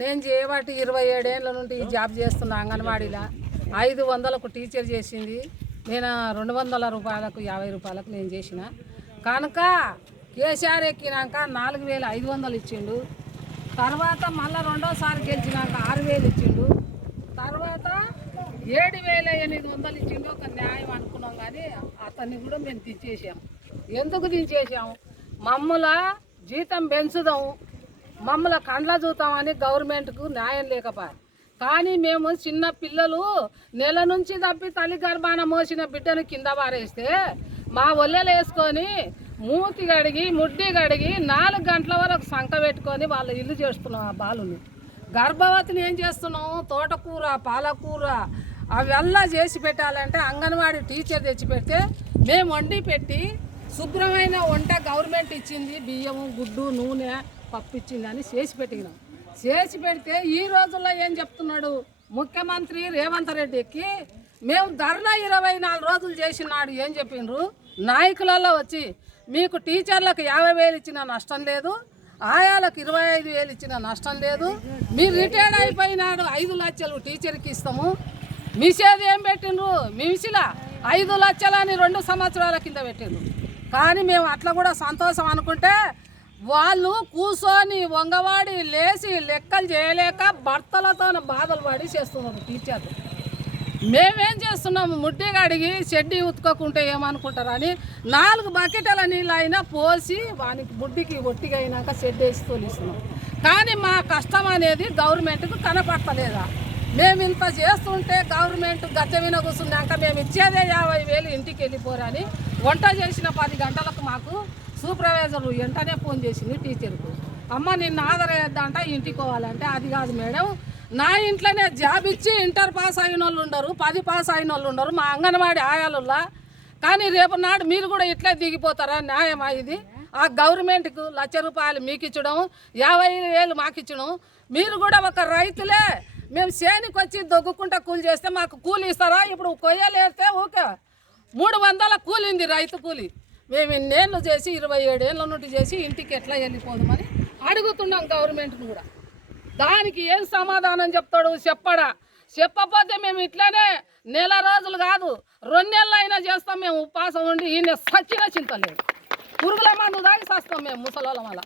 నేను చేయబట్టి ఇరవై ఏడేళ్ళ నుండి ఈ జాబ్ చేస్తున్నా అంగన్వాడీలో. ఐదు వందలకు టీచర్ చేసింది. నేను రెండు వందల రూపాయలకు యాభై రూపాయలకు నేను చేసిన. కనుక కేసీఆర్ ఎక్కినాక నాలుగు వేలు ఐదు వందలు ఇచ్చిండు. తర్వాత మళ్ళీ రెండోసారి గెలిచినాక ఆరు వేలు ఇచ్చిండు. తర్వాత ఏడు వేల ఎనిమిది వందలు ఇచ్చిండు. ఒక న్యాయం అనుకున్నాం కానీ అతన్ని కూడా మేము దించేసాము ఎందుకు దించేసాము మమ్మల జీతం పెంచుదాం. మమ్మల్ని కండ్ల చూద్దామని గవర్నమెంట్కు న్యాయం లేకపోయి. కానీ మేము చిన్న పిల్లలు నెల నుంచి తప్పి తల్లి గర్భాన మోసిన బిడ్డను కింద పారేస్తే మా ఒల్లెలు వేసుకొని మూతి కడిగి ముడ్డి కడిగి నాలుగు గంటల వరకు సంక పెట్టుకొని వాళ్ళ ఇల్లు చేస్తున్నాం ఆ బాలుని. గర్భవతిని ఏం చేస్తున్నాం? తోటకూర పాలకూర అవెల్లా చేసి పెట్టాలంటే అంగన్వాడీ టీచర్ తెచ్చి పెడితే మేము వండి పెట్టి శుభ్రమైన వంట గవర్నమెంట్ ఇచ్చింది. బియ్యం గుడ్డు నూనె పప్పు ఇచ్చింది అని చేసి పెట్టినాం. చేసి పెడితే ఈ రోజుల్లో ఏం చెప్తున్నాడు? ముఖ్యమంత్రి రేవంత్ రెడ్డికి మేము ధర్నా ఇరవై నాలుగు రోజులు చేసినాడు ఏం చెప్పిండ్రు? నాయకులలో వచ్చి మీకు టీచర్లకు యాభై వేలు ఇచ్చిన నష్టం లేదు ఆయాలకు ఇరవై ఐదు వేలు ఇచ్చిన నష్టం లేదు మీరు రిటైర్డ్ అయిపోయినాడు ఐదు లక్షలు టీచర్కి ఇస్తాము. మిసేది ఏం పెట్టిండ్రు? మిసిలా ఐదు లక్షలని రెండు సంవత్సరాల కింద పెట్టిండ్రు. కానీ మేము అట్లా కూడా సంతోషం అనుకుంటే వాళ్ళు కూర్చొని వంగవాడి లేచి లెక్కలు చేయలేక భర్తలతో బాధలు పడి చేస్తున్నారు టీచర్లు. మేమేం చేస్తున్నాము? ముడ్డిగా అడిగి చెడ్డి ఉతుకోకుంటే ఏమనుకుంటారని నాలుగు బకెట్ల నీళ్ళు అయినా పోసి వానికి బుడ్డికి ఒట్టిగా అయినాక షెడ్ వేసి తోలిస్తున్నాం. కానీ మా కష్టం అనేది గవర్నమెంట్కు కనపడతలేదా? మేము ఇంత చేస్తుంటే గవర్నమెంట్ గచ్చ మీద కూర్చున్నాక మేము ఇచ్చేదే యాభై వేలు ఇంటికి వెళ్ళిపోరని వంట చేసిన పది గంటలకు మాకు సూపర్వైజర్ వెంటనే ఫోన్ చేసింది టీచర్కు అమ్మ నిన్ను ఆదరేద్దంట ఇంటికి పోవాలంటే. అది కాదు మేడం నా ఇంట్లోనే జాబ్ ఇచ్చి ఇంటర్ పాస్ అయిన వాళ్ళు ఉండరు పది పాస్ అయిన వాళ్ళు ఉండరు మా అంగన్వాడీ ఆయాలుల్లా. కానీ రేపు నాడు మీరు కూడా ఇట్లే దిగిపోతారా? న్యాయమా ఇది? ఆ గవర్నమెంట్కు లక్ష రూపాయలు మీకు ఇచ్చడం యాభై వేలు మాకు ఇచ్చడం మీరు కూడా ఒక రైతులే. మేము చేనికి వచ్చి దొగ్గుకుంటా కూలి చేస్తే మాకు కూలి ఇస్తారా? ఇప్పుడు కొయ్యలేస్తే ఊకే. ఓకే మూడు వందల కూలింది రైతు కూలి. మేము ఇన్నేళ్ళు చేసి ఇరవై ఏడేళ్ళ నుండి చేసి ఇంటికి ఎట్లా వెళ్ళిపోదామని అడుగుతున్నాం గవర్నమెంట్ని కూడా. దానికి ఏం సమాధానం చెప్తాడు? చెప్పడా? చెప్పకపోతే మేము ఇట్లానే నెల రోజులు కాదు రెండు నెలలు అయినా చేస్తాం మేము ఉపాసం ఉండి ఈయన సచ్చిన చింతలేదు పురుగుల మందు దాగి చేస్తాం మేము ముసలోళ్ళం అలా.